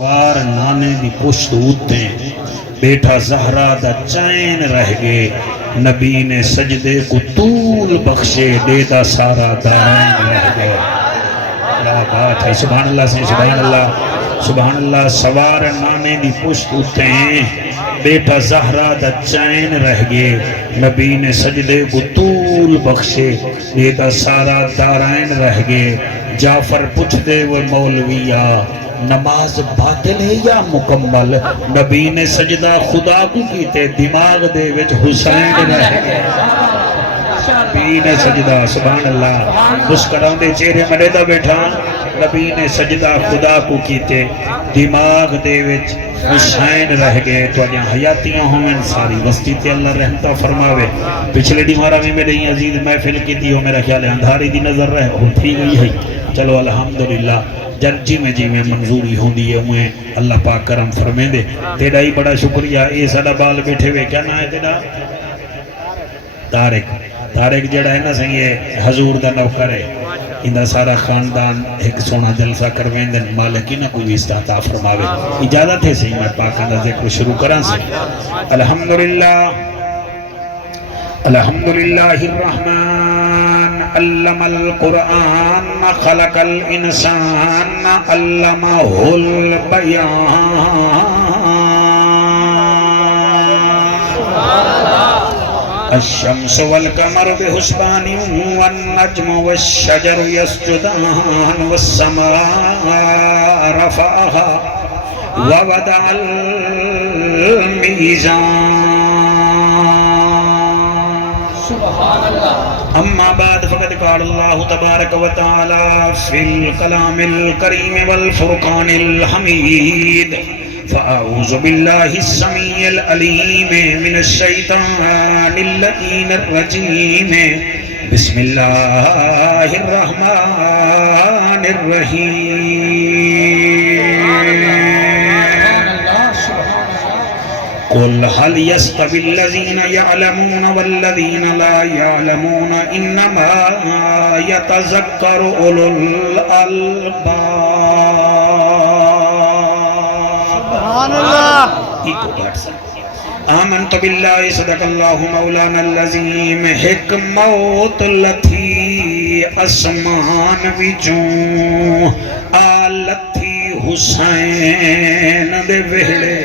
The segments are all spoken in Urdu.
وار نانے دی پشت اوتے بیٹھا زہرا دا چین رہ گئے نبی نے سجدے کو طول بخشے دیدہ سارا دارین رہ گئے. کیا بات ہے، سبحان اللہ سے سبحان اللہ سبحان اللہ. سوار نانے دی پشت اوتے بیٹھا زہرا دا چین رہ گئے نبی نے سجدے کو طول بخشے دیدہ سارا دارین رہ گئے. جعفر پوچھ دے وہ مولویہ نماز باطل ہے یا مکمل؟ نبی نے سجدہ خدا کو کیتے دماغ دے وچ حسین رہ گئے. نبی نے سجدہ سبحان اللہ مسکران دے چہرے مرے دا بیٹھا نبی نے سجدہ خدا کو کیتے دماغ دے وچ حسین رہ گئے. تو اجاں حیاتیاں ہوئیں ساری وسطی تے اللہ رحمتہ فرماوے. پچھلے دیمارہ میں میرے عزیز محفل کی تھی میرا خیال ہے اندھاری دی نظر رہے ہو تھی گئی ہے. چلو الحمدللہ جی میں منظوری ہوں دی ہے ہوئے اللہ پاک کرم فرمے دے. تیرا ہی بڑا شکریہ. اے ساڑا بال بیٹھے ہوئے کیا نام ہے تیرا؟ تارک جڑا ہے نا سہی حضور دا نوکر ہے. اندہ سارا خاندان ایک سونا جلسہ کرویں دن مالکی نہ کوئی استعطا فرماوے. اجازت ہے سہی میں پاک اندہ ذکر شروع کران سے. الحمدللہ الحمدللہ الرحمن علم القرآن خلق الانسان علمہ البیان. الشمس والقمر بحسبان والنجم والشجر يسجدان والسماء رفعها ووضع الميزان. اما بعد فقد قال الله تبارك وتعالى في الكلام الكريم والفرقان الحميد. فأعوذ بالله السميع العليم من الشيطان اللعين الرجيم. بسم الله الرحمن الرحيم. قل هل يستوي الذين يعلمون والذين لا يعلمون إنما يتذكر أولو الألباب. سبحان الله. آمنت بالله صدق الله مولانا العظيم. حکمت لتھی اسمان وچوں آلتھی حسین دے وہڑے.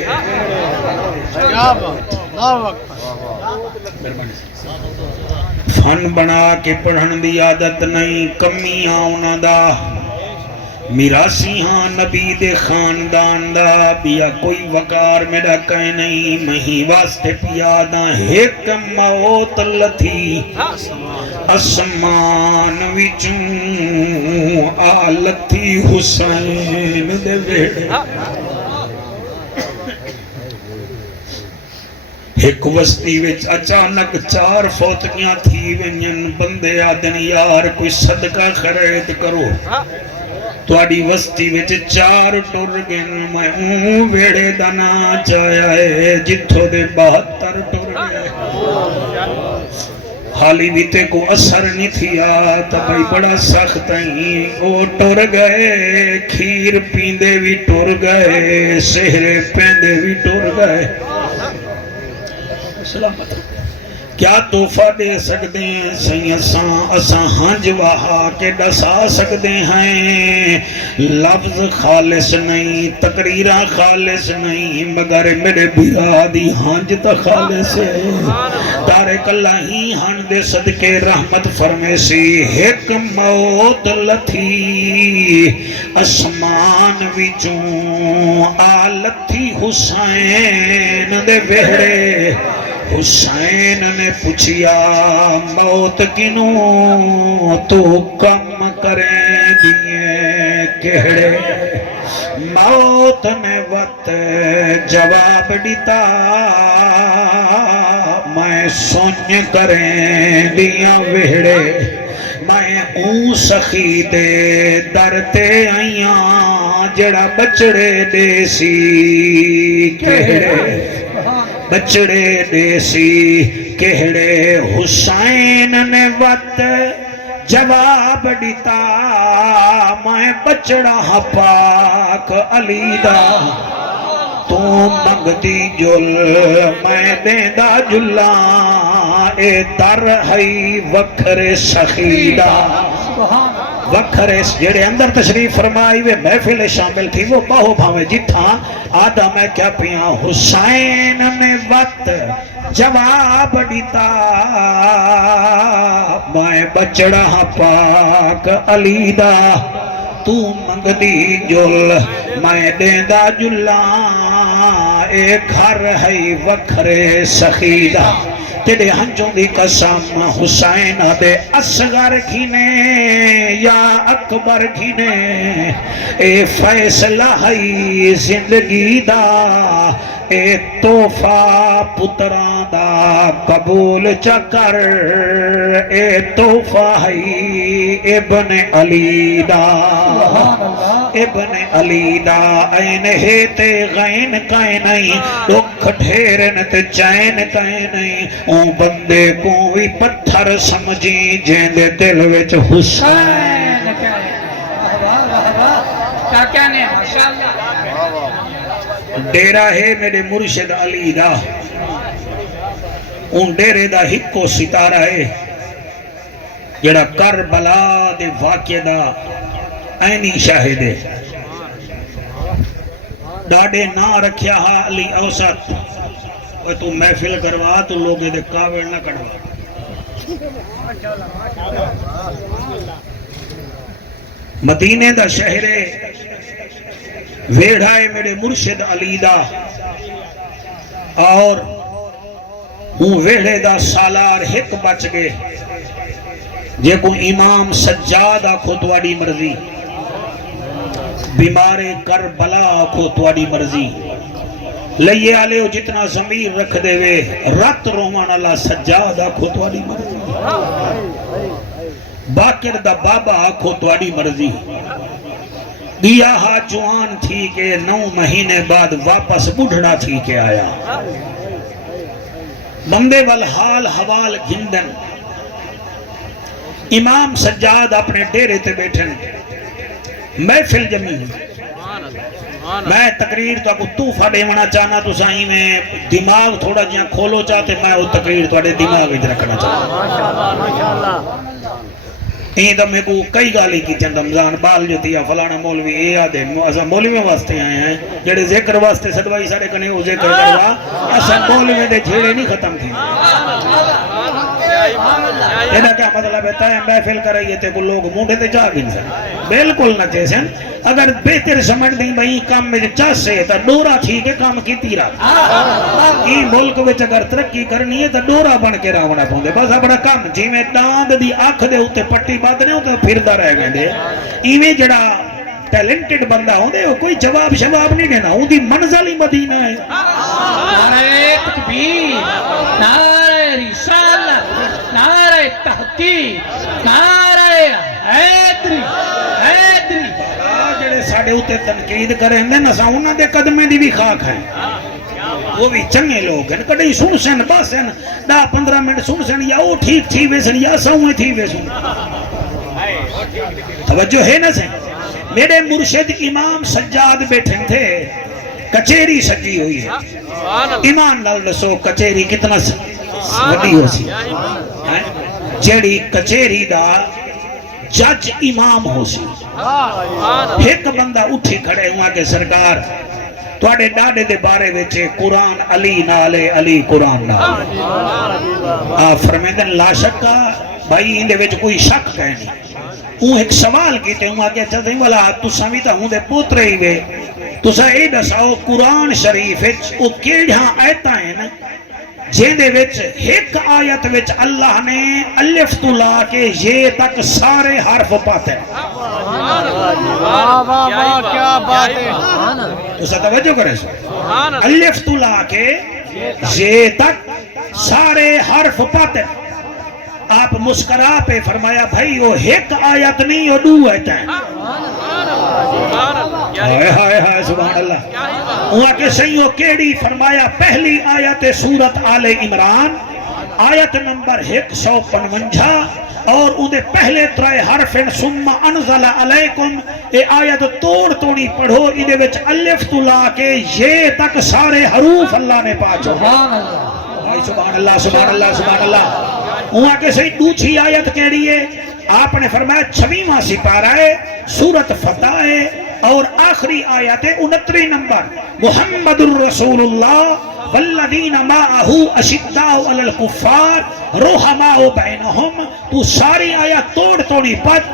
فن بنا کے پڑھن دی عادت نہیں کمیاں انہاں دا میراسی ہاں نبی دے خاندان دا بیا کوئی وقار میرا کہیں نہیں مہی واسطے پیادا ایک موت لتھی اسمان وچوں آلتھی حسین دے ویڑے. ایک وسطی وچ اچانک 4 فوتگیاں تھی ونین بندے آدن یار کوئی صدقہ خرید کرو. توڑی وسطی وچ 4 ٹر گن میں ویڑے دنا چاہیا ہے جتھو دے 72 ٹر گئے. حالی بیتے کو اثر نہیں تھیا تبائی بڑا سخت ہیں وہ ٹر گئے. کھیر پیندے بھی ٹر گئے سہرے پیندے بھی ٹر گئے. سلامت کیا تحفہ دے سکتے ہیں سہی اساں ہنج وہا کے ڈسا سکتے ہیں. لفظ خالص نہیں تقریرہ خالص نہیں مگر میرے بیادی ہنج تا خالص ہے. تارک اللہ ہی ہنج دے صدقے رحمت فرمے سی. ایک موت لتھی اسمان وچوں آلتھی حسین دے وہڑے. حسین نے پوچھیا موت کنوں تو کم کریں دیئے کہڑے. موت نے وقت جواب دیتا میں سن کریں دیاں وہڑے. میں اون سخی دے درتے آئیاں جڑا بچڑے دے سی کہڑے. بچڑے دیسی کہڑے حسین نے وقت جواب دیتا میں بچڑا ہاں پاک علی دا تو منگدی جل میں دیندا جلا اے در ہئی وکھر سخیدہ وکھر جڑے اندر تشریف فرمائی وے محفل شامل تھی وہ باہو بھاوے جتھا آدھا میں کیا پیاں حسین نے وقت جواب دیتا میں بچڑا ہاں پاک علی دا تو منگدی جل میں دیندا جلا اے گھر ہے وکھرے سخیدہ تیرے ہنجوں دی قسم حسین دے اصغر گھینے یا اکبر گھینے اے فیصلہ ہے زندگی دا اے تحفہ پتران دا قبول چکر اے تحفہ ہے ابن علی دا ابن علی دا این ہے تے غین کائیں نہیں دکھ ڈھیرن تے چین کائیں نہیں اون بندے کو بھی پتھر سمجھی جین دے دل وچ حسین کیا نے ماشاءاللہ ڈیرہ ہے میرے مرشد علی دا ان ڈیرے دا ہکو ستارہ ہے جڑا کربلا دے واقعہ دا اینی شاہد ہے ڈاڑے نہ رکھیا ہا علی اوسط وہ تو محفل کروا تو لوگے دے کاوڑ نہ کڑوا مدینے دا شہر ویڑھا ہے میرے مرشد علی دا اور ہوں ویڑھے دا سالار ہک بچ گئے جے کو امام سجاد آکھو تواڈی مرضی بیمار کربلا آکھو تواڈی مرضی لئیے آلے ہو جتنا ضمیر رکھ دے وے رات رومان اللہ سجاد آکھو تواڈی مرضی باقر دا بابا آکھو تواڈی مرضی دیا ہا جوان تھی کہ 9 مہینے بعد واپس بڑھڑا تھی کہ آیا بندے والحال حوال گھندن امام سجاد اپنے ڈیرے تے بیٹھن محفل جمی میں تقریر تو توفہ دیونا چاہنا تو سائیں میں دماغ تھوڑا جہاں کھولو چاہتے میں وہ تقریر تھوڑے دماغ اج رکھنا چاہتا این تو میں کو کئی گالی کی چند رمضان بال جو تھی فلانا مولوی اے آدھے اسا مولویوں واسطے آئے ہیں جڑے ذکر واسطے صدوائی سارے کنے وہ ذکر کروا اسا مولوی دے جھیڑے نہیں ختم تھی اینا کیا مطلب ہے محفل کر رہی ہے کو لوگ مونڈے تے جا گن سن بالکل نہ چیسن اگر بہتر سمجھ دیں بھئی کام میں چاسے تا ڈورا تھی کہ کام کی تیرا یہ ملک وچ اگر ترقی کرنی ہے تا ڈورا بن کے راونا پوندے بس اپنا کام جی میں داند دی آنکھ دے ہوتے پٹی بات نہیں ہوتا پھردہ رہ گئے دے ایویں جڑا ٹیلنٹڈ بندہ ہوں دے وہ کوئی جواب شواب نہیں دینا ہوں دی منزل ہی مدینہ ہے نعرہ تکبیر نعرہ رسالت نعرہ تحقیق نعرہ حیدری جڑے ساڑھے ہوتے تنقید کریں دے نسا انہاں دے قدمیں دی بھی خاک ہیں وہ بھی چنگے لوگ ہیں کڑی سن سن باسن 10-15 منٹ سن سن یا وہ ٹھیک تھی ویسن یا سوئے تھی ویسن توجہ ہے نا سے میرے مرشد امام سجاد بیٹھیں تھے کچھیری سجی ہوئی ہے ایمان نال دسو کچھیری کتنا وڈی ہو سی جیڑی کچھیری دا جج امام ہو سی ایک بندہ اٹھی کھڑے ہوا کہ سرکار تواڈے ڈاڈے دے بارے وچ قرآن علی نالے علی قرآن نالے آپ فرمیدن لا شکا بھائی اندے وچ کوئی شک کہے نہیں وہ ایک سوال کیتے ہوں آگے چلتے ہیں والا تو سمیتا ہوں دے پوترے ہی وے تو سا اے دساؤ قرآن شریف وہ کیڑھاں آیتاں ہیں نا جین دے وچ ایک آیت وچ اللہ نے الف تو لا کے یہ تک سارے حرف پاتے ہیں کیا بات ہے تو سا توجہ کریں سو الف تو لا کے یہ تک سارے حرف پاتے ہیں آپ مسکرا پہ فرمایا بھائی وہ ایک آیت نہیں وہ 2 آیت ہیں ہائے ہائے سبحان اللہ وہاں کے سیوں کیڑی فرمایا پہلی آیت سورت آل عمران آیت نمبر 155 اور اندے پہلے ترائے حرفن ثم انزل علیکم، اے آیت توڑ توڑی پڑھو، ادھے وچ الف تو لا کے یہ تک سارے حروف اللہ نے پاچو۔ سبحان اللہ سبحان اللہ سبحان اللہ۔ وہاں کے صحیح دوچھی آیت کہہ رہی ہے، آپ نے فرمایا 26واں سپارہ ہے، سورت فتح ہے، اور آخری آیت ہے 29 نمبر، محمد الرسول اللہ والذین معہ اشداء علی الکفار رحماء بینہم۔ تو ساری آیت توڑ توڑی پڑھ،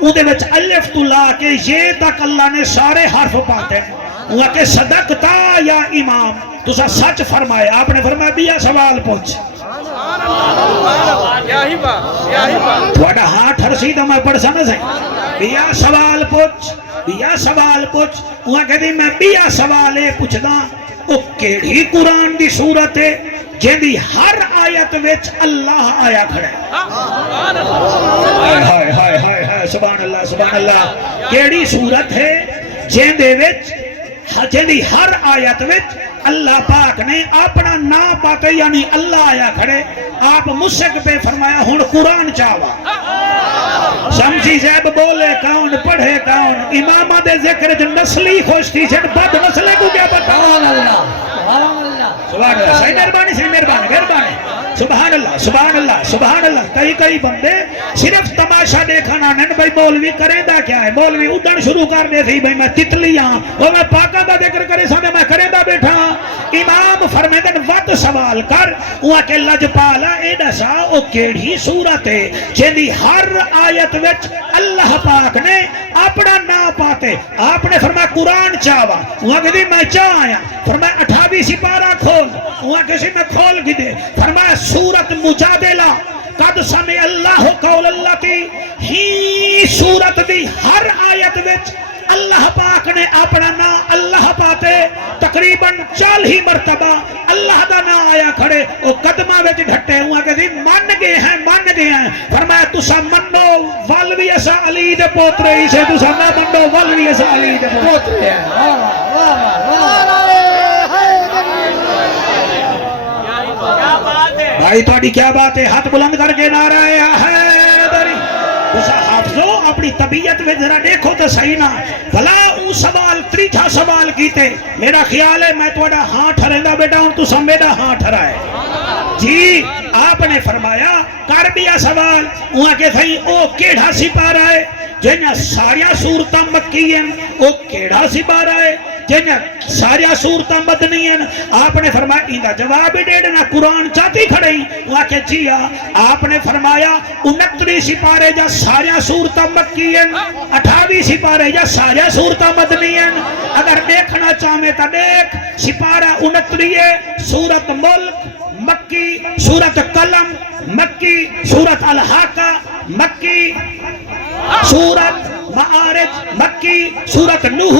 اندے وچ الف تو لا کے یہ تک اللہ نے سارے حرف پاتے ہیں۔ وہاں کہ صدقتا یا امام، تو سچ فرمائے۔ آپ نے فرمایا بیا سوال پوچھ، تھوڑا ہاتھ ہرسی تو میں پڑھ سمجھ ہے، بیا سوال پوچھ، بیا سوال پوچھ۔ وہاں کہتے میں بیا سوالے پوچھدا، او کیڑی قرآن دی صورت ہے جن دی ہر آیت وچ اللہ آیا کھڑے؟ ہائے ہائے ہائے ہائے سبحان اللہ سبحان اللہ۔ کیڑی صورت ہے جن دے وچ جن دی ہر آیت وچ اللہ پاک نے اپنا نام پاتے یعنی اللہ آیا کھڑے؟ آپ مشک پہ فرمایا ہن قرآن چاہوا، سمجھی زیب بولے کون پڑھے کون، امامہ دے ذکر جو نسلی خوش تھی چھڑ بد نسلے کو کیا پتا؟ سبحان اللہ سبحان اللہ، صحیح مہربانی صحیح مہربانی مہربانی، سبحان اللہ سبحان اللہ سبحان اللہ۔ کئی بندے صرف تماشا دیکھنا نہیں، بھائی مولوی کریں دا کیا ہے، مولوی اڈن شروع کر دے تھی، بھائی میں تتلی ہاں، وہ میں پاکہ دا ذکر کرے سامنے میں کریں دا بیٹھا۔ امام فرمیدن ود سوال کر، وہاں کے لجپالا ایڈا سا او کیڑی صورت ہے جیدی ہر آیت وچ اللہ پاک نے اپنا نام پاتے؟ آپ نے فرمایا قرآن چاہوا، وہاں کہتے میں چاہ آیا، فرمایا 28 سپارہ کھول، وہاں کسی میں کھول کی دے، فرمایا سورت مجادلہ قد سمع اللہ قول اللہ تی، ہی سورت دی ہر آیت وچ اللہ پاک نے اپنا نام اللہ پاتے، تقریباً 40 مرتبہ اللہ دا نام آیا کھڑے، وہ قدمہ وچ گھٹے ہوا کہ من گئے ہیں۔ فرمایا تسا منو والوی اسا علی دے پوترے ہی سے، تسا نہ منو والوی اسا علی دے پوترے ہیں۔ بھائی توڑی کیا بات ہے، ہاتھ بلند کر کے نعرہ حیدری۔ اسا حافظو اپنی طبیعت میں ذرا دیکھو تو صحیح نہ، بھلا اون سوال تریٹھا سوال کیتے، میرا خیال ہے میں توڑا ہاں ٹھرندہ بیٹا ہوں تو سب میرا ہاں ٹھرائے جی۔ آپ نے فرمایا کر بیا سوال، وہاں کے صحیح او کیڑا سپارہ ہے جنہاں ساریاں صورتاں مکی ہیں، او کیڑا سپارہ ہے جنہاں ساریاں صورتاں مدنی ہیں؟ آپ نے فرمایا ایندہ جواب دیڑنا قرآن چاہتی کھڑی، وہاں کے جیا۔ آپ نے فرمایا 29 سپارے جا ساریاں صورتاں مکی ہیں، 28 سپارے جا ساریاں صورتاں مدنی ہیں۔ اگر دیکھنا چاہمیں تا دیکھ، سپارہ 29 ہے، سورت ملک مکی، سورت قلم مکی، سورت الحاقہ مکی، سورت معارج مکی، سورت نوح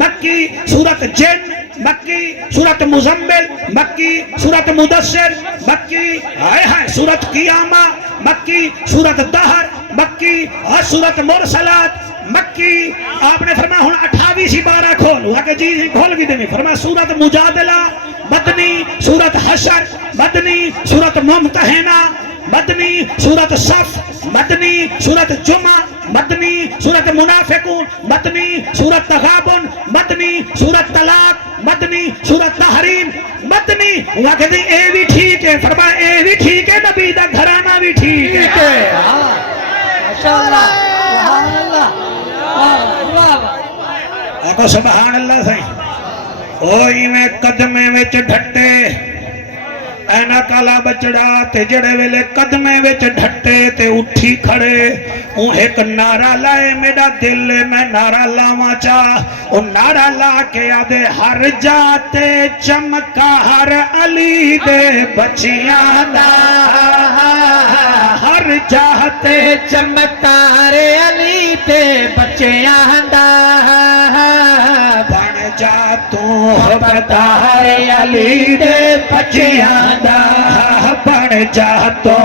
مکی، سورت جن مکی، سورت مزمل مکی، سورت مدثر مکی، سورت قیامہ مکی، سورت دہر مکی، اور سورت مرسلات مکی۔ آپ نے فرمایا ہن 28 سپارہ کھول، وہاں کے جی کھول کی دیں، فرمایا سورت مجادلہ مدنی، سورت حشر مدنی، سورت ممتحنہ مدنی، سورت صف مدنی، سورت جمعہ مدنی، سورت منافقون مدنی، سورت تغابن مدنی، سورت طلاق مدنی، سورت تحریم مدنی۔ وہاں کہتے ہیں اے بھی ٹھیک ہے، فرمایا اے بھی ٹھیک ہے، نبی دا گھرانہ بھی ٹھیک ہے۔ آکو سبحان اللہ صحیح۔ اوہی میں قدمے وچ ڈھٹے اینا کالا بچڑا تے جڑے ویلے قدمے وچ ڈھٹے تے اٹھی کھڑے، اون ایک نعرہ لائے میرا دل میں نعرہ لاواں چاہ، او نعرہ لا کے آدھے ہر جاتے چمکا ہر علی دے بچیاں دا، ہر جاتے چمکا ہر علی دے بچیاں دا، بن جا تو بدار علی دے بچیاں دا، بن جا تو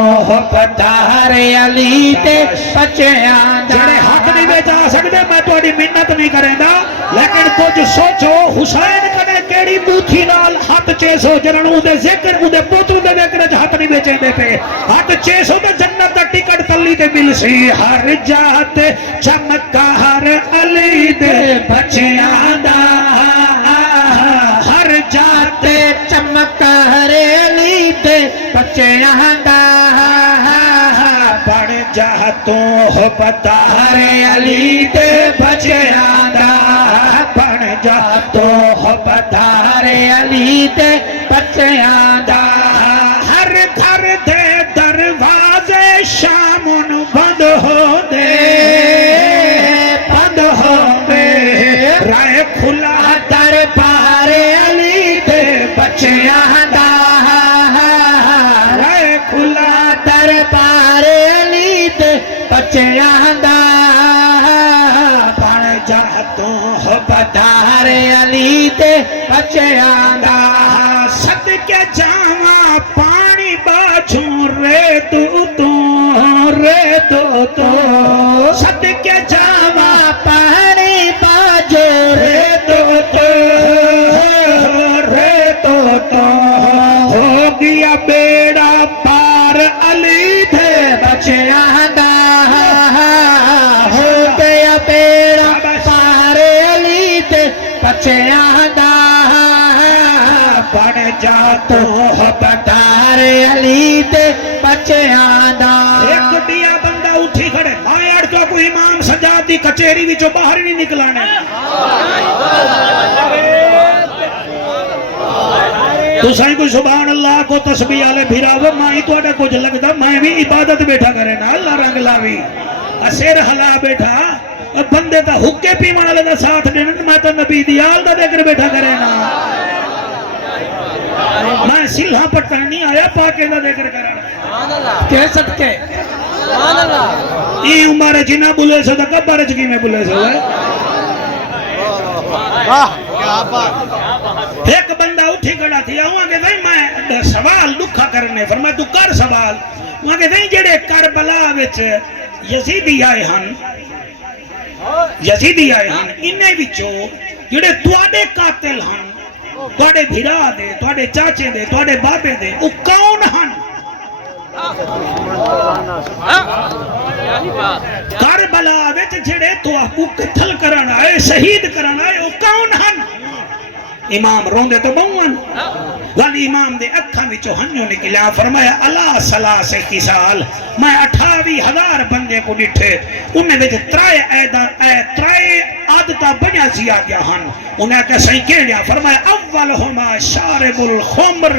بدار علی دے بچیاں دا۔ جڑے حق نہیں جا سکتے میں تھوڑی منت نہیں کریں دا لیکن کچھ سوچو حسین کنے کیڑی بوتھی نال ہاتھ چیسو جنہوں دے ذکر دے پوتر دے ذکر ہاتھ نہیں بیچے دے پہ ہاتھ چیسو دے جنت دا ٹکٹ تلی تے مل سی ہر جات چمکا ہر علی دے بچیاں دا ہر جات چمکا ہر علی دے بچیاں دا بن جا تو پتا ہر علی دے بچیاں دا بن جا تو پتا ہر علی دے بچیاں دا ہر گھر دے دروازے شام بند ہو دے بند ہو دے رائے کھلا دربار علی دے بچیاں دا رائے کھلا دربار علی دے بچیاں دا بن جا تو بدار علی دے بچیاں دا صدقے جاواں پانی باجھوں رے تو صدقے جاواں پانی باجھوں رے تو ہو گیا بیڑا پار علی دے بچیاں دا ہو گیا بیڑا پار علی دے بچیاں دا بن جا تو بدار علی دے بچیاں دا ایک دیا بندہ اٹھی کھڑے مائیڑ تو کوئی امام سجاد دی کچھیری بھی جو باہر نہیں نکلانے تو سائیں کوئی سبحان اللہ کو تسبیح آلے بھیراو مائی تو اڈا کچھ لگتا میں بھی عبادت بیٹھا کرے نا اللہ رنگ لاوی اسیر حلا بیٹھا بندے تا حکے پیمان والے دا ساتھ دینا میں تو نبی دیال دا دیکھ بیٹھا کرے نا میں سلہاں پٹھا نہیں آیا پاکے دا دیکھ کرنا کہہ سکتے یہ عمر جنہ بلے سو دا کب بارج کی میں بلے سو ہے ایک بندہ اٹھی کھڑا تھی وہاں کہ بھائی میں سوال دکھا کرنے فرمایا تو کر سوال وہاں کہ بھائی جڑے کربلا وچ یزیدی آئے ہن انہیں وچوں جڑے تواڈے قاتل ہن تواڈے بھرا دے تواڈے چاچے دے تواڈے بابے دے او کون ہن کربلا وچ جڑے تواکو قتل کرن آئے شہید کرن آئے او کون ہن امام روندے تو بہن والی امام دے اکھاں وچوں ہنجو نکلیا فرمایا الا ثلاث خصال میں 28,000 بندے کو ڈٹھے انہیں وچ ترائے عادتاں بنیا سی آ گیا ہن انہیں کہ صحیح کہڑیا فرمایا اولہما شارب الخمر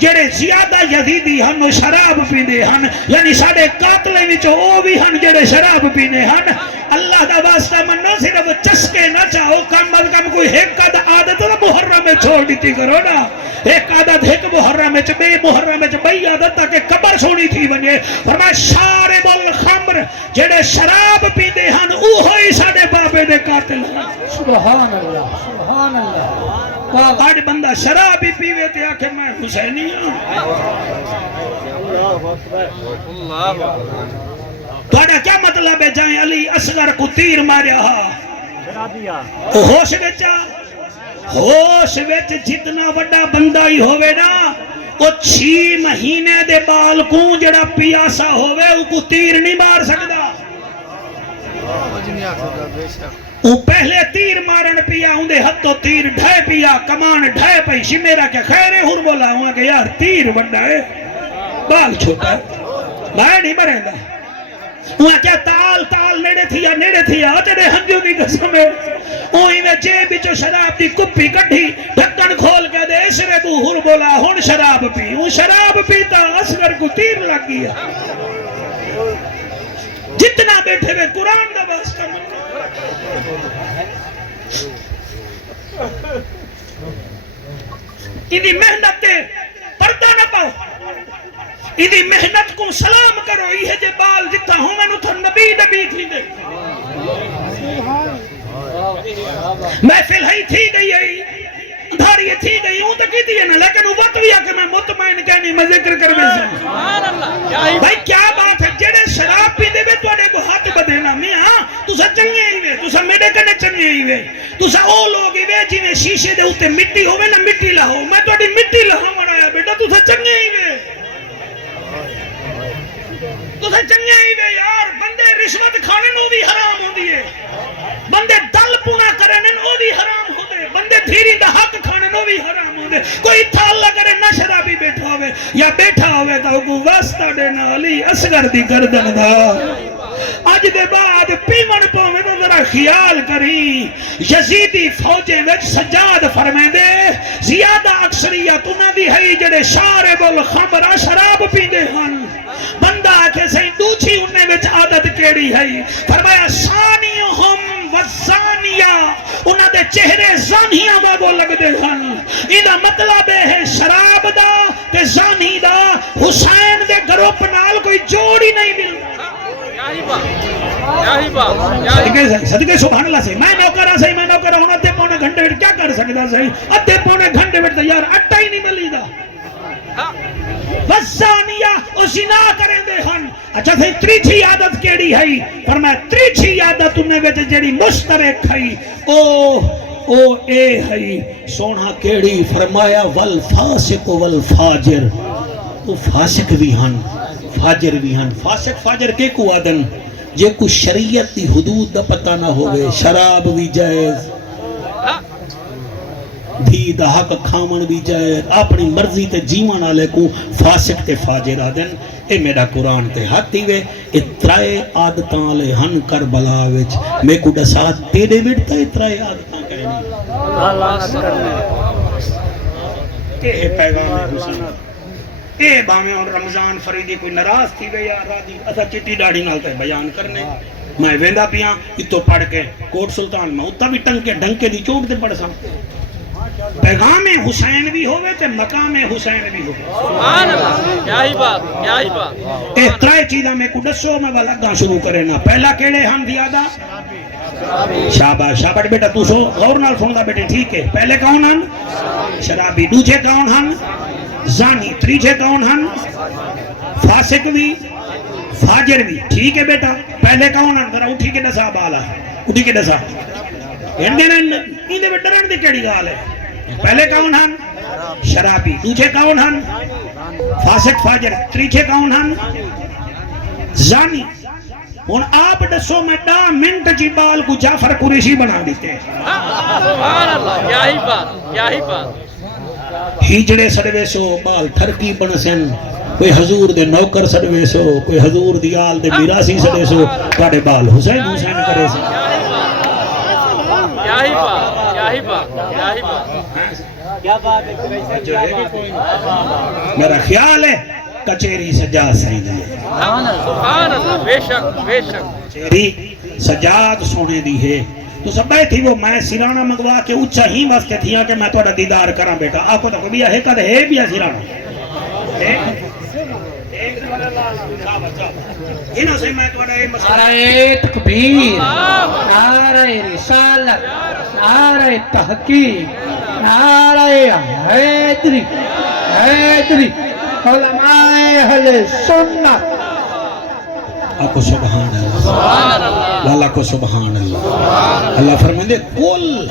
جڑے زیادہ یزیدی ہن شراب پیندے ہن یعنی ساڈے قاتلے وچوں او بھی ہن جڑے شراب پیندے ہن اللہ دا واسطہ منو صرف چسکے نہ چاہو کم از کم کوئی ایک عادت محرم میں چھوڑ دیتی کرو نا ایک عادت ایک محرم میں بے محرم میں بئی عادت تاکہ قبر سونی تھی بنے فرمایا شارب الخمر جڑے شراب پیندے ہن اوہی ساڈے بابے دے قاتل سبحان اللہ سبحان اللہ آج بندہ شراب ہی پیوے تے آکھے میں حسینی ہوں توڑا کیا مطلب ہے جائیں علی اصغر کو تیر ماریا ہوش بچا ہوش بچ جتنا وڈا بندہ ہی ہوئے نا وہ 6 مہینے دے بالکوں جڑا پیاسا ہوئے وہ کو تیر نہیں مار سکتا وہ پہلے تیر مارن پیا ہوں دے ہتھو تیر ڈھائے پیا کمان ڈھائے پئی شمیرہ کے خیرے ہور بولا ہوں کہ یار تیر بڑا ہے بال چھوٹا ہے میں نہیں مریں گا وہاں کیا تال نیڑے تھیا جڑے ہنجو دی قسم ہے اوہی میں جیب بچو شراب دی کپی کٹھی ڈھکن کھول کے دے شربو ہور بولا ہون شراب پی وہ شراب پیتا اصغر کو تیر لگ گیا جتنا بیٹھے ہوئے قرآن دا واسطہ انہی محنت دے پردہ نہ پاؤ انہی محنت کو سلام کرو یہ جے بال جتا ہوں میں نو تھا نبی تھی دے محفل ہی تھی گئی ہے اندھا باری تھی گئی ہوں تو کی دی ہے نا، لیکن وہ وقت بھی ہے کہ میں مطمئن کہنی میں ذکر کر میں سے بھائی کیا بات ہے جڑے شراب پی دے بے تو اڑے کو ہاتھ بدھینا میاں تو سا چنگے ہی وے تو سا میڈے کنے چنگے ہی وے تو سا او لوگ ہی وے جی میں شیشے دے ہوتے مٹی ہوئے نا مٹی لہو میں تو اڑی مٹی لہو منایا بیٹا تو سا چنگے ہی وے تو سا چنگے ہی وے یار بندے رشوت کھانے نو بھی حرام ہوں دیئے بندے دل پونا کرنے نو بھی حرام ہوں دے بندے دھیری دا حق کھانے نو بھی حرام ہوں دے کوئی تھا اللہ کرے نہ شرابی بیٹھا ہوئے یا بیٹھا ہوئے تا کو واسطہ دینا علی اصغر دی گردن دا آج دے بعد پیمن پومے تو ذرا خیال کری یزیدی فوجیں وچ سجاد فرمائیں دے زیادہ اکثریت انہاں دی ہے جڑے شارب الخمر شراب پیندے ہن بندہ آکھے سہیں دوچھی انہیں وچ عادت کیڑی ہے فرمایا ثانیہم وزانیہ انہاں دے چہرے زانیہ واگو لگ دے ہن ایدہ مطلب ہے شراب دا تے زانی دا حسین دے گروپ نال کوئی جوڑی نہیں ملتا صدقے سبحان اللہ سے میں نوکرہ سے میں نوکرہ ہوں ادھے پونے گھنٹے ویٹ کیا کر سکتا سے ادھے پونے گھنٹے ویٹ یار اٹھا ہی نہیں ملی دا وزانیہ او زنا کریں دے ہن اچھا سے تریچھی عادت کیڑی ہے فرمایا تریچھی عادت انہیں ویٹ جیڑی مشترک ہے او اے ہے سونا کیڑی فرمایا والفاسق والفاجر او فاسق بھی ہن فاجر بھی ہن فاسق فاجر کے کو آدن جے کو شریعت دی حدود دا پتہ نہ ہوئے شراب بھی جائز دھی دا حق کھامن بھی جائز اپنی مرضی تے جیون آلے کو فاسق تے فاجر آدن اے میرا قرآن تے حد دیوے اترائے عادتاں لے ہن کربلا وچ میں کو ڈسا تیرے وڑتا اترائے عادتاں کرنی اے پیغام حسین اے باویں اور رمضان فریدی کوئی نراز تھی گئی یا راضی اسا چٹی ڈاڑی نال تے بیان کرنے میں ویندا پیاں اتو پڑھ کے کوٹ سلطان میں اتا بھی ٹنگ کے ڈنکے دی چوٹ تے پڑھ سا پیغام حسین بھی ہوئے تے مقام حسین بھی ہوئے سبحان اللہ کیا ہی بات اے ترائے چیزاں میں کو دسو میں والا گاں شروع کرے نا پہلا کیڑے ہم زیادہ شاباش شاباش بیٹا تو سو غور نال سندا بیٹے ٹھیک ہے پہلے کون ہن شرابی دوجے کون ہن زانی تریجے کون ہن فاسق بھی فاجر بھی ٹھیک ہے بیٹا پہلے کون ہن ذرا اٹھی کے دسا بالا اٹھی کے دسا اندے میں ڈرن دی کیڑی گال ہے پہلے کون ہن شرابی دوجے کون ہن فاسق فاجر تریجے کون ہن زانی ہن آپ دسو میں 10 منٹ جی بال کو جعفر قریشی بنا دیتے سبحان اللہ کیا ہی بات ہیجڑے سڑوے سو بال تھرکی بنسن کوئی حضور دے نوکر سڑوے سو کوئی حضور دی آل دے میراسی سڑے سو کاڑے بال حسین حسین کرے سو کیا ہی بات میرا خیال ہے کچھیری سجاد سہید ہے سبحان اللہ بے شک کچھیری سجاد سونے دی ہے تو سب تھی وہ میں سیرانہ مگوا کے اچھا ہی واسطے تھیا کہ میں توڑا دیدار کراں بیٹا آپ کو تو بھی ہے کد ہے بھی سیرانہ انہوں سے میں توڑا یہ مسئلہ نعرہ تکبیر نعرہ رسالت نعرہ تحقیق نعرہ حیدری علماء اہل سنت آپ کو سبحان اللہ اللہ کو سبحان اللہ اللہ فرمائیں دے قل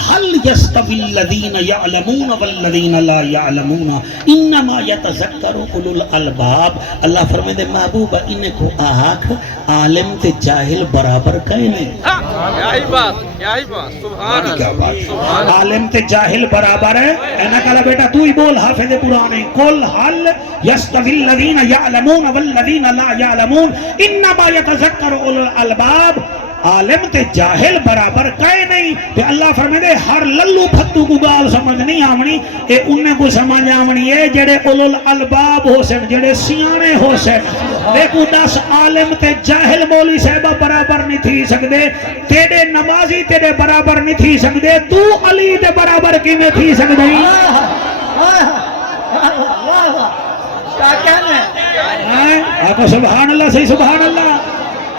حل یستوی الذین یعلمون والذین لا یعلمون انما یتذکر اولو الالباب اللہ فرمائیں دے محبوب انہیں کو آہاک عالم تے جاہل برابر کہنے یہی بات سبحان اللہ عالم تے جاہل برابر ہے اینا کہا بیٹا تو ہی بول حافظ قرآن قل حل یستوی الذین یعلمون والذین لا یعلمون انما یتذکر اولو الالباب عالم تے جاہل برابر کہے نہیں کہ اللہ فرمائے دے ہر للو پھتو کو گال سمجھ نہیں آمنی اے انہیں کو سمجھ آمنی ہے جڑے اولو الالباب ہو سن جڑے سیانے ہو سن دیکھو 10 عالم تے جاہل مولی صاحبہ برابر نہیں تھی سکتے تیرے نمازی تیرے برابر نہیں تھی سکتے تو علی دے برابر کی میں تھی سکتے کیا کہنا ہے آپ سبحان اللہ صحیح سبحان اللہ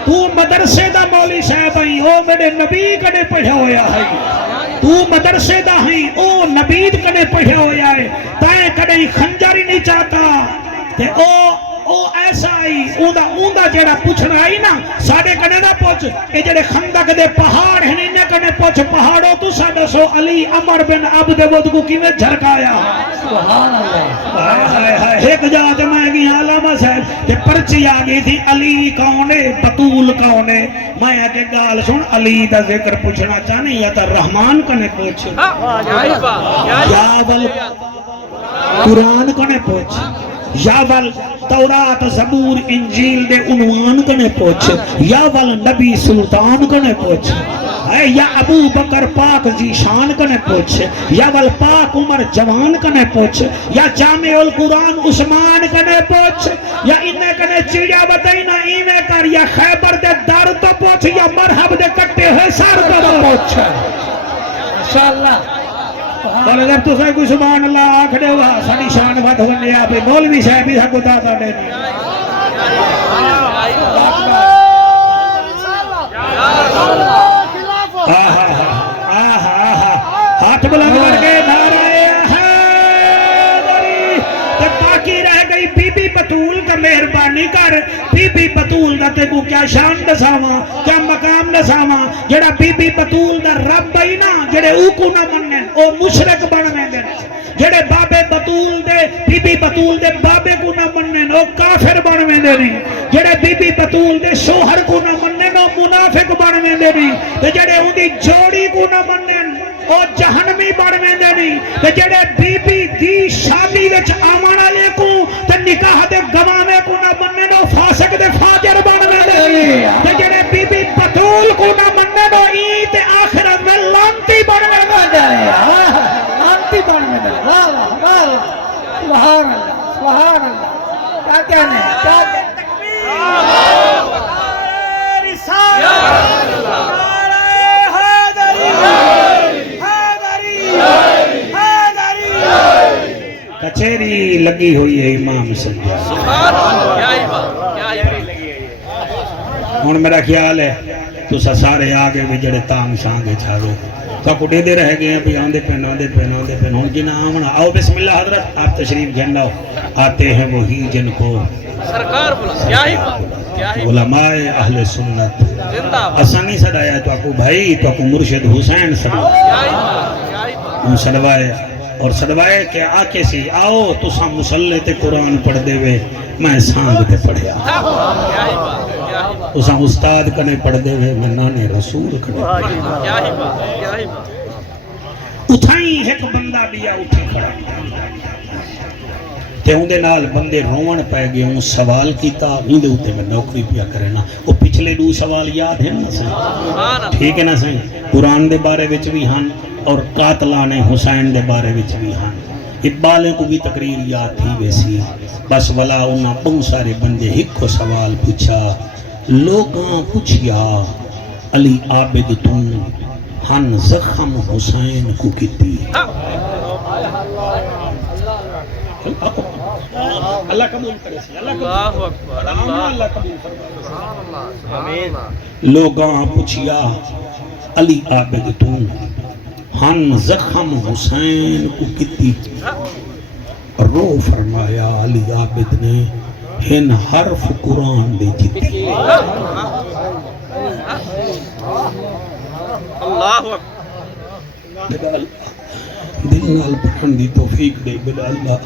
تو مدرسے دا مولی صاحب آئی او میرے نبی کڑے پڑھا ہویا ہے تو مدرسے دا ہی او نبید کنے پڑھیا ہویا ہے تائیں کدیں خنجر ہی نہیں چاہتا تے او ایسا ہی اوندا جیڑا پوچھنا آئی نا ساڑے کنے نہ پوچھ اے جڑے خندق دے پہاڑ ہیں انہیں کنے پوچھ پہاڑوں تو ساڑے سو علی عمر بن عبد ود کو کی میں جھرکایا سبحان اللہ ایک جات میں گئی علامہ صاحب تے پرچی آگئی تھی علی کونے بطول کونے میں آگے گال سن علی دا ذکر پوچھنا چاہنے یا تا رحمان کنے پوچھ یا ول قرآن کنے پوچھ یا ول تورات زبور انجیل دے عنوان کنے پوچھ یا ول نبی سلطان کنے پوچھ یا ابو بکر پاک جی شان کنے پوچھ یا ول پاک عمر جوان کنے پوچھ یا جامع القرآن عثمان کنے پوچھ یا انہیں کنے چڑیا بتائی نا ایمیں کر یا خیبر دے در تو پوچھ یا مرحب دے کٹے ہوئے سار تو پوچھ ماشاءاللہ اور اگر تو سے کوئی سبحان اللہ آکھڑے ہوا ساڑی شان بات ہونے آپ مولوی صاحب بھی سکو داتا دینے ہاتھ بلند کر کے نعرہ حیدری تے باقی رہ گئی بی بی بطول کا مہربانی کر بی بی بطول دا تے کو کیا شان دساواں کیا مقام دساواں جڑا بی بی بطول دا رب ہی نا جڑے او کو نہ منن او مشرک بن ویندے جڑے بابے بطول دے بی بی بطول دے بابے کو نہ منن او کافر بن ویندے نہیں جڑے بی بی بطول دے شوہر کو نہ منن او منافق بن ویندے نہیں تے جڑے اون دی جوڑی کو نہ منن او جہنمی بن ویندے نہیں تے جڑے بی بی دی شادی وچ آون والے کو تے نکاح دے گواوے کو نہ منن او فاسق تے فاجر بن ویندے نہیں تے جڑے بی بی بطول کو نہ منن او ای تے آخرت میں لعنتی بن ویندے لعنتی بن ویندے سبحان اللہ سبحان اللہ کیا کہنے کیا کچھیری لگی ہوئی ہے امام سنجا ہون میرا خیال ہے تو سارے آگے بھی جڑے تام شانگے چھاڑو تو کٹے دے رہ گئے ہیں بھی آندے پہن ہون جنہ آمنا آؤ بسم اللہ حضرت آپ تشریف گھنڈاؤ آتے ہیں وہی جن کو سرکار بولا علماء اہل سنت آسانی صدایا تو آپ کو بھائی تو آپ کو مرشد حسین صدوائے اور صدوائے کہ آکے سی آؤ تو سا مسلح تے قرآن پڑھ دے وے میں سانگ تے پڑھیا تو سا استاد کنے پڑھ دے وے میں نانے رسول کنے اتھائیں ایک بندہ بیا اٹھی کھڑا تے ہوں دے نال بندے روان پہ گئے ہوں سوال کیتا ہوں دے ہوتے میں نوکری پیا کرنا وہ پچھلے دو سوال یاد ہیں نا سائیں ٹھیک ہے نا سائیں قرآن دے بارے وچ بھی ہن اور قاتلان حسین دے بارے وچ بھی ہن اقبالیں کو بھی تقریر یاد تھی ویسی بس ولا انہاں بہت سارے بندے ایک کو سوال پوچھا لوگاں پوچھیا علی عابد تو ہن زخم حسین کو کیتی اللہ قبول کرے سی اللہ قبول فرمائے لوگاں پوچھیا علی عابد تو ہن زخم حسین کو کتی رو فرمایا علی عابد نے ہن حرف قرآن دے جتی اللہ دل نال پڑھن دی توفیق دے بلا اللہ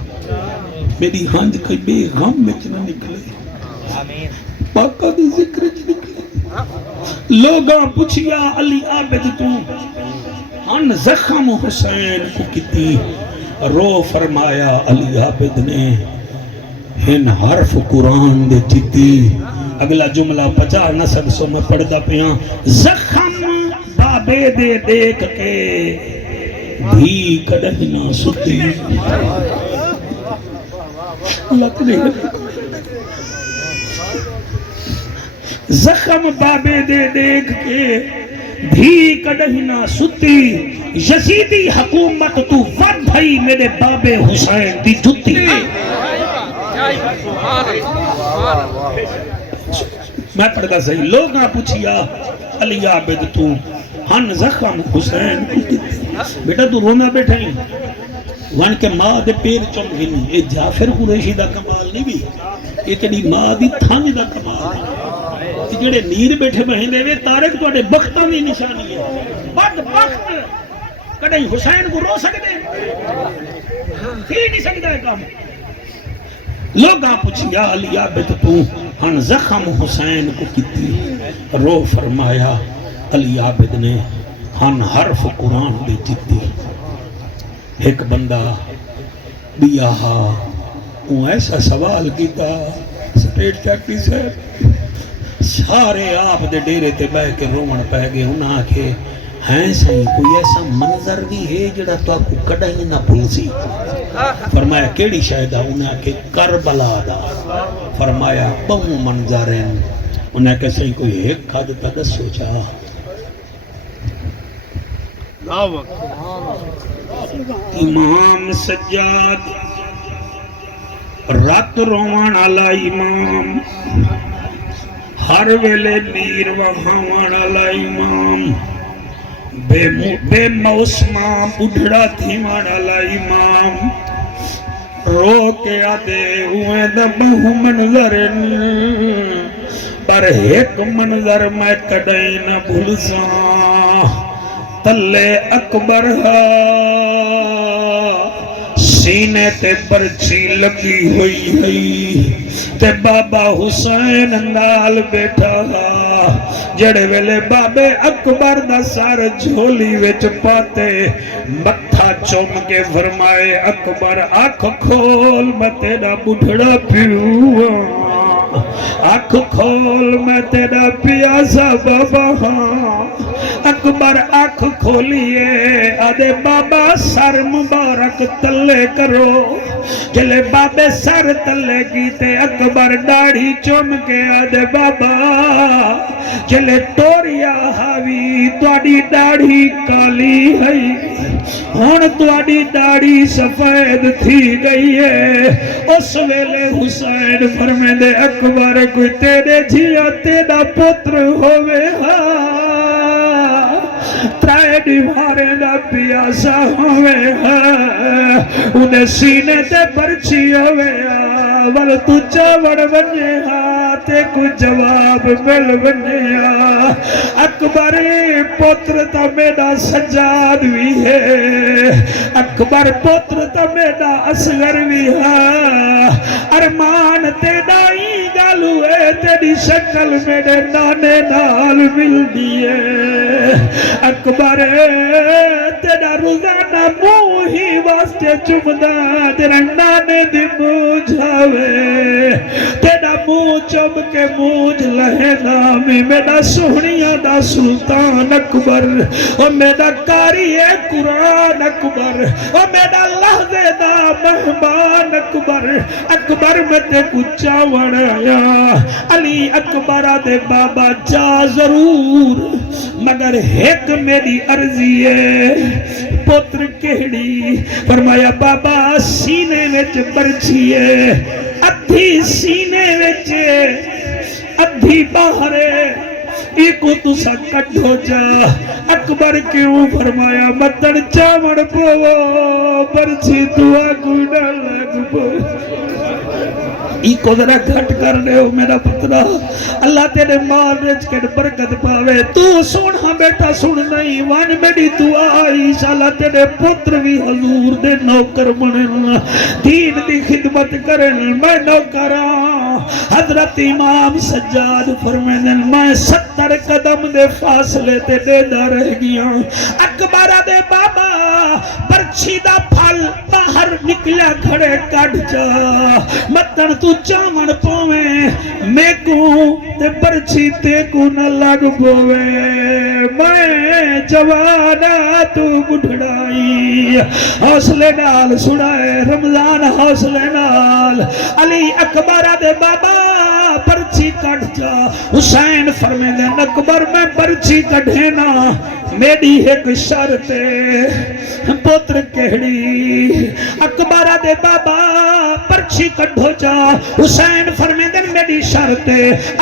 میری ہنج کئی بے غم میں نہ نکلے پاکا دی ذکر چ نکلے لوگاں پوچھیا علی عابد تو ہن زخم حسین کو کتی رو فرمایا علی عابد نے ہن حرف قرآن دے جتی اگلا جملہ 50 نسب سو میں پڑھدا پیا زخم بابے دے دیکھ کے بھی کڑھنا ستی لکنے زخم بابے دے دیکھ کے بھی کڑھنا ستی یزیدی حکومت تو ود بھائی میرے بابے حسین دی جتی میں پڑھتا صحیح لوگاں پوچھیا علی عابد تو ہن زخم حسین کو کیتی بیٹا تو رونا بیٹھا ہی ون کے ماں دے پیر چم گنی یہ جعفر قریشی دا کمال نہیں بھی یہ تیری ماں دی تھانگ دا کمال ہے جڑے نیر بیٹھے بہیں دے وے تارک تو اڈے بختاں دی نشانی ہے بد بخت کدے حسین کو رو سکتے ہی نہیں سکتا ہے کام لوگاں پوچھیا علی عابد تو ہن زخم حسین کو کیتی رو فرمایا علی عابد نے ہن حرف قرآن دے جتی ایک بندہ بیاہا وہ ایسا سوال کیتا سٹیٹ چیکٹی سے سارے آپ دے ڈیرے تے بہ کے رومن پہ گئے انہاں کے ہیں صحیح کوئی ایسا منظر بھی ہے جڑا تو آپ کو کڑا ہی نہ بھول سی فرمایا کیڑی شاہدہ انہاں کے کربلا دا فرمایا بہو منظرین انہاں کے صحیح کوئی ایک کھاد تا دسو چاہ امام سجاد رات روان علا امام ہر ویلے نیر وہاوان علا امام بے موسمہ بڑھڑا تھیوان علا امام رو کے آدھے ہوئے دا بہو منظرن پر ایک منظر میں کڑائی نہ بھول ساں تلے اکبر سینے تے پرچی لگی ہوئی ہے تے بابا حسین نال بیٹھا جڑے ویلے بابے اکبر دا سار جھولی وچ پاتے متھا چوم کے فرمائے اکبر آنکھ کھول میں تیرا بڑھڑا پیو آنکھ کھول میں تیرا پیاسا بابا ہاں اکبر آنکھ کھولیے آدھے بابا سر مبارک تلے کرو جلے بابے سر تلے کیتے اکبر داڑھی چوم کے آدھے بابا جلے ٹوریا ہاوی توڑی داڑھی کالی ہے ہون توڑی داڑھی سفید تھی گئی ہے اس ویلے حسین فرمے دے اکبر کوئی تیرے جھیا تیرا پتر ہوئے ہاں ترائے دیوارے دا پیاسا ہوئے ہاں انہیں سینے تے پرچی ہوئے ہاں ول تو چاوڑ بنے ہاں تے کوئی جواب مل بنے ہاں اکبر پتر تا میرا سجاد بھی ہے اکبر پتر تا میرا اصغر بھی ہے ارمان تیرا ہی گالوے تیری شکل میرے نانے نال مل دیئے اکبر تیرا روزانہ موہی واسطے چمدہ تیرا نانے دی موجھاوے تیرا موہ چم کے موج لہنا میں میرا سہنیاں دا سلطان اکبر اور میرا کاری قرآن اکبر اور میرا لحظے دا مہمان اکبر اکبر میں تے کچھ آوڑ آیا علی اکبر دے بابا جا ضرور مگر ایک میری عرضی ہے پتر کہڑی فرمایا بابا سینے وچ پرچیے ادھی سینے وچ ادھی باہرے ایکو تسا کٹھو جا اکبر کیوں فرمایا متن چاوڑ پو پرچی دعا کوئی نہ لگ پو ایکو ذرا گھٹ کر رہے ہو میرا پترہ اللہ تیرے مال رچ کے برکت پاوے تو سونا بیٹا سن نہیں وان میری دعا انشاءاللہ تیرے پتر بھی حضور دے نوکر بنن دین دی خدمت کرن میں نوکراں حضرت امام سجاد فرمائن میں 70 قدم دے فاصلے تے دے دا رہ گیا اکبرہ دے بابا پرچی دا پھل باہر نکلیا کھڑے کٹ جا متن تو چامن پویں میں کو تے پرچی تے کو نہ لگ پوے میں جوانا تو بڑھڑائی حوصلے نال سنائے رمضان حوصلے نال علی اکبرہ دے بابا پرچی کٹ جا حسین فرمے دے اکبر میں پرچی کٹھے نا میری ایک شرط پتر کہڑی اکبرہ دے بابا پرچی برچھی کڈھو جا حسین فرمیندن میری شرط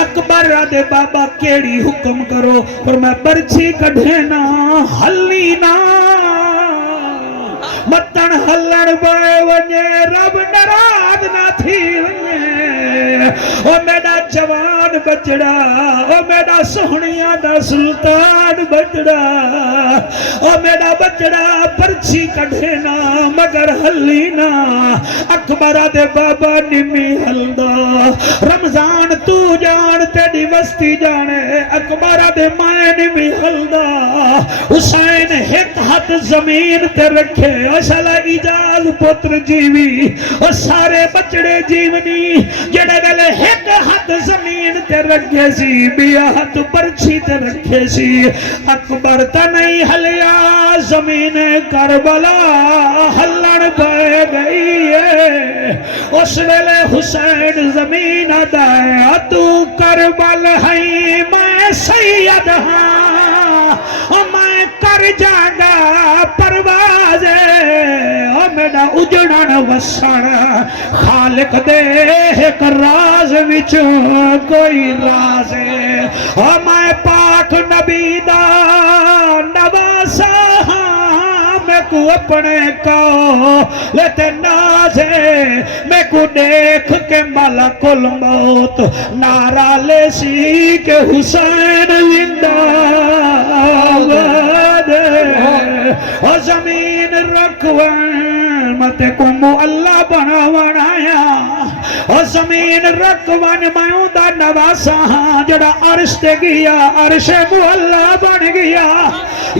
اکبر آدھے بابا کیڑی حکم کرو اور میں برچھی کڈھے نا ہلی نا متن ہلن بے ونجے رب ناراض نہ تھی ونجے او میرا جوان بچڑا او میرا سہنیاں دا سلطان بچڑا او میرا بچڑا پرچی کڈھے نا مگر ہلی نا اکبر دے بابا نمی ہلدا رمضان تو جان تیری وستی جانے اکبر دے مائے نمی ہلدا حسین ایک ہاتھ زمین تے رکھے اصل اجاز پتر جیوی اور سارے بچڑے جیونی جڑے گلے ایک ہاتھ زمین تے رکھے سی بیا ہاتھ پرچھی تے رکھے سی اکبر تا نہیں ہلیا زمین کربلا ہلن پہ گئی ہے اس ویلے حسین زمین دایا تو کربل ہے میں سید ہاں میں کر جاگا پرواز او میرا اجڑن وسن خالق دے ایک راز وچ کوئی راز او میں پاک نبی دا نواسا میں کو اپنے کو لیتے نازے میں کو دیکھ کے ملک الموت نعرہ لے سی کہ حسین زندہ آباد او زمین رکھوان مت کمو اللہ بنایا او زمین رکھوان میں دا نواسا جڑا عرش تے گیا عرش مولا بن گیا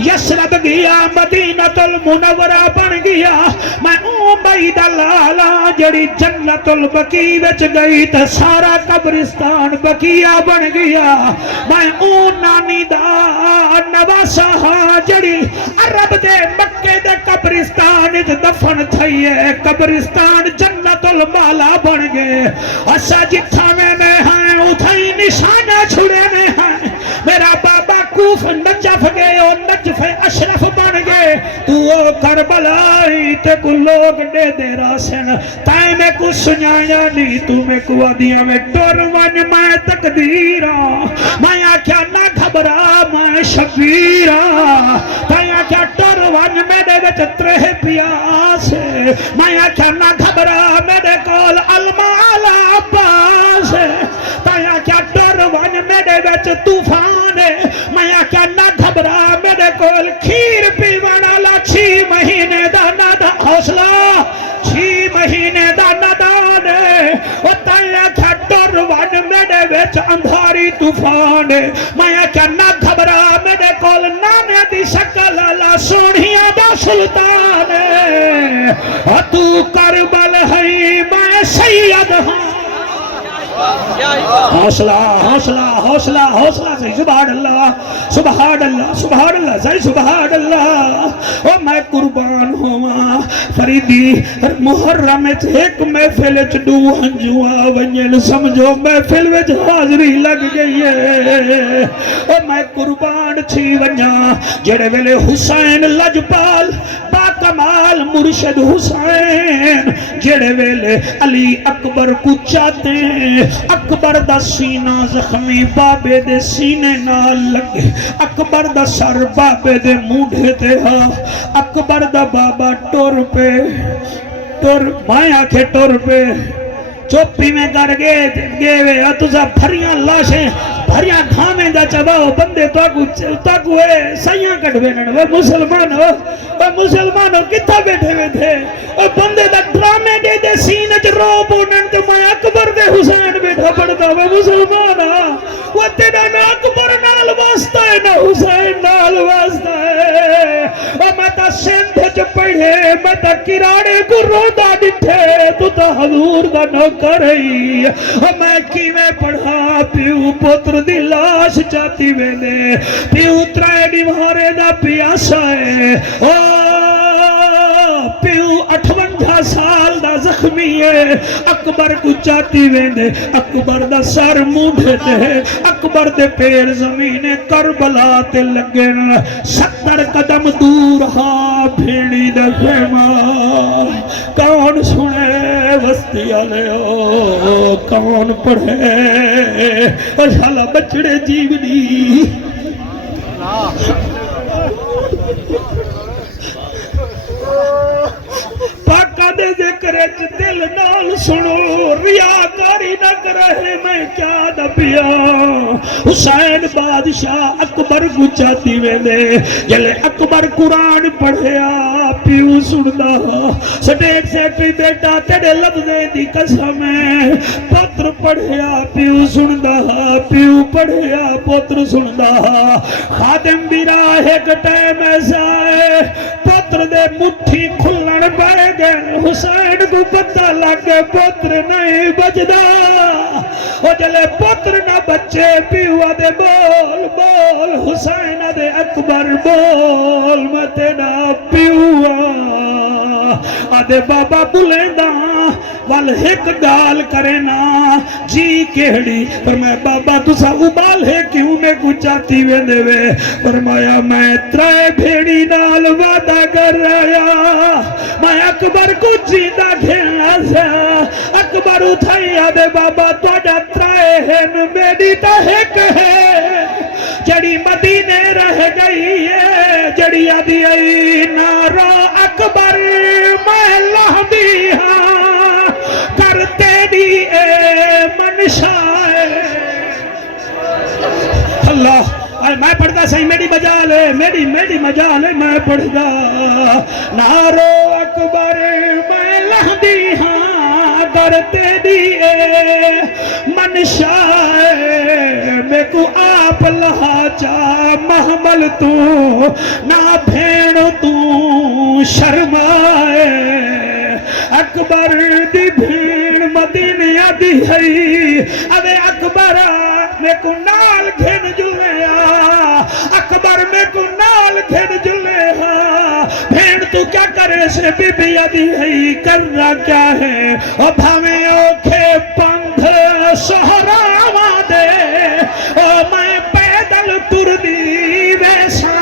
یسرب گیا مدینہ المنورہ بن گیا میں بید لالا جڑی جنت البقی وچ گئی تا سارا قبرستان بقیہ بن گیا میں نانی دا نواسا جڑی عرب دے مکے دے قبرستان دفن تھئیے قبرستان جنت المالا بن گئے اسا جتھا میں ہیں اتھائی نشانہ چھڑے میں ہیں میرا بابا کوف نجف گئے اور نجف اشرف بن گئے تو کربلائی تے کو لوگ دے دے راسن تائیں میں کو سنایا نہیں تو میں کو آدھیاں میں ٹور ون میں تقدیرہ میں آکھیا نہ گھبرا میں شبیرہ تائیں آکھیا ٹور ون میرے وچ ترہ پیاس میں آکھیا نہ گھبرا میرے کول المالا پاس تائیں آکھیا ٹور ون میرے وچ طوفان میں آکھیا نہ گھبرا میرے کول کھیر پیوانا لا 6 مہینے دا نادا حوصلہ 6 مہینے دا نادان او تایا کھا ڈر ون میرے وچ اندھاری طوفان میں آکھیا نہ گھبرا میرے کول نانے دی شکل لا سونیاں دا سلطان او تو کربل ہے میں سید ہاں حوصلہ حوصلہ حوصلہ حوصلہ سے سبحان اللہ سبحان اللہ سبحان اللہ سے سبحان اللہ او میں قربان ہوا فریدی محرم ایک محفل ڈو ہنجوا ونجن سمجھو محفل وچ حاضری لگ گئی ہے او میں قربان تھی ونجا جڑے ویلے حسین لجپال با کمال مرشد حسین جڑے ویلے علی اکبر کو چاہتے ہیں اکبر دا سینہ زخمی بابے دے سینے نال لگے اکبر دا سر بابے دے موڈھے تے ہاں اکبر دا بابا ٹور پہ ٹور مائیں آکھے ٹور پہ چوپی میں کر گئے وے اتوزا بھریاں لاشیں بھریاں گھامیں دا چباؤ بندے تاکو سائیاں کٹوے نن وہ مسلمانوں کتا بیٹھے ہوئے تھے وہ بندے دا ڈرامے دے سینج روب انن تو میں اکبر دے حسین بیٹھا پڑتا وہ مسلمانہ وہ تیرا نہ اکبر نال واسطہ ہے نہ حسین نال واسطہ ہے وہ متا سندھ چ پڑھے متا کراڑے کو رودا ڈٹھے تو تا حضور دا نہ کرئی میں کیویں پڑھا پیو پتر دی لاش چاہتی ویلے پیو ترائے دیوارے دا پیاسا ہے پیو 58 سال دا زخمی گے اکبر کو چاتی ویندے اکبر دا سر مونڈے تے اکبر دے پیر زمین کربلا تے لگے 70 قدم دور ہاں بھیڑی دا خیمہ کون سنے وسطی آلے ہو کون پڑھے اور شالا بچڑے جیونی پاکا دے ذکر دل نال سنو ریاکاری نہ کرے میں کیا دبیا حسین بادشاہ اکبر کو چاہتی ویندے جلے اکبر قرآن پڑھیا پیو سندا سٹیٹ سیکٹری بیٹا تیرے لفظیں دی قسم ہے پتر پڑھیا پیو سندا پیو پڑھیا پتر سندا خادم بھی راہ ایک ٹائم ایسا ہے پتر دے مٹھی کھلن پائے گئے حسین کو پتہ لگ پتر نہیں بجدا وہ جلے پتر نہ بچے پیوا دے بول بول حسین دے اکبر بول متے نہ پیوا آدھے بابا بلیندہ وال ایک گال کرے نا جی کہڑی فرمایا بابا تسا ابال ہے کیوں میں کو چاہتی ویندے وے فرمایا میں ترائے بھیڑی نال وعدہ کر رہا میں اکبر کو جیدہ کھیلنا سا اکبر اٹھائی آدھے بابا توڑا ترائے ہیں میری تحق ہے جڑی مدینے رہ گئی ہے جڑی آدھی آئی نارا اکبر میں لہبی ہاں کر تیری اے منشائے اللہ میں پڑھتا صحیح میری مجال ہے میری مجال ہے میں پڑھ گا نارو اکبر میں لہدی ہاں کر تیری اے منشائے میں کو آپ لہا چا محمل تو نہ بھین تو شرمائے اکبر دی بھین مدینہ دی ہے اوے اکبر میں کو نال گھن جلے اکبر میں کو نال گھن جلے بھین تو کیا کرے سے بی بی آدھی ہے کرنا کیا ہے او بھاویں اوکھے پندھ سہرا دے او میں پیدل تر دی ویسا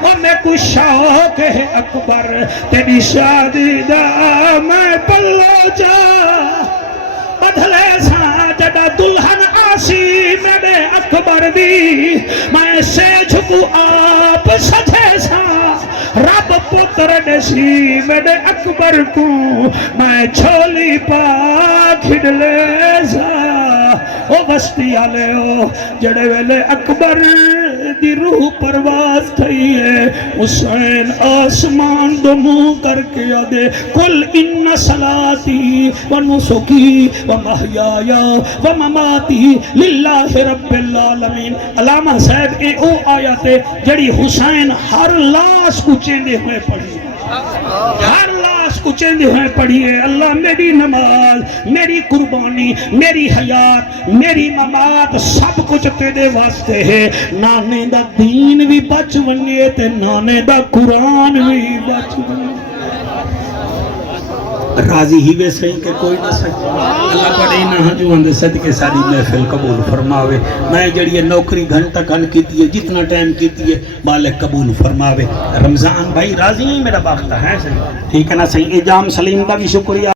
او میں کو شوق ہے اکبر تیری شادی دا میں پلو جا بدلے سا جڑا دلہن آسی میرے اکبر دی میں سے جھکو آپ سجھے سا رب پتر نسی میرے اکبر کو میں چھولی پا کھڑلے سا او بستی آلے ہو جڑے ویلے اکبر دی روح پرواز تھی ہے حسین آسمان دو منہ کر کے آدھے قل ان صلاتی و نسکی و محیایا و مماتی للہ رب العالمین علامہ صاحب اے او آیت ہے جڑی حسین ہر لاش کو چیندے ہوئے پڑھی ہر لاش کو چیندے ہوئے پڑھی ہے اللہ میری نماز میری قربانی میری حیات میری ممات سب کچھ تیرے واسطے ہے نانے دا دین بھی بچ ونیے تے نانے دا قرآن بھی بچ ونیے راضی ہی بے صحیح کہ کوئی نہ صحیح اللہ پڑھے نہ جو اندر صدقے ساری محفل قبول فرماوے میں جڑی نوکری گھنٹہ کن کیتی ہے جتنا ٹائم کیتی ہے مالک قبول فرماوے رمضان بھائی راضی ہیں میرا باختہ ہے صحیح ٹھیک ہے نا صحیح اجام سلیم دا بھی شکریہ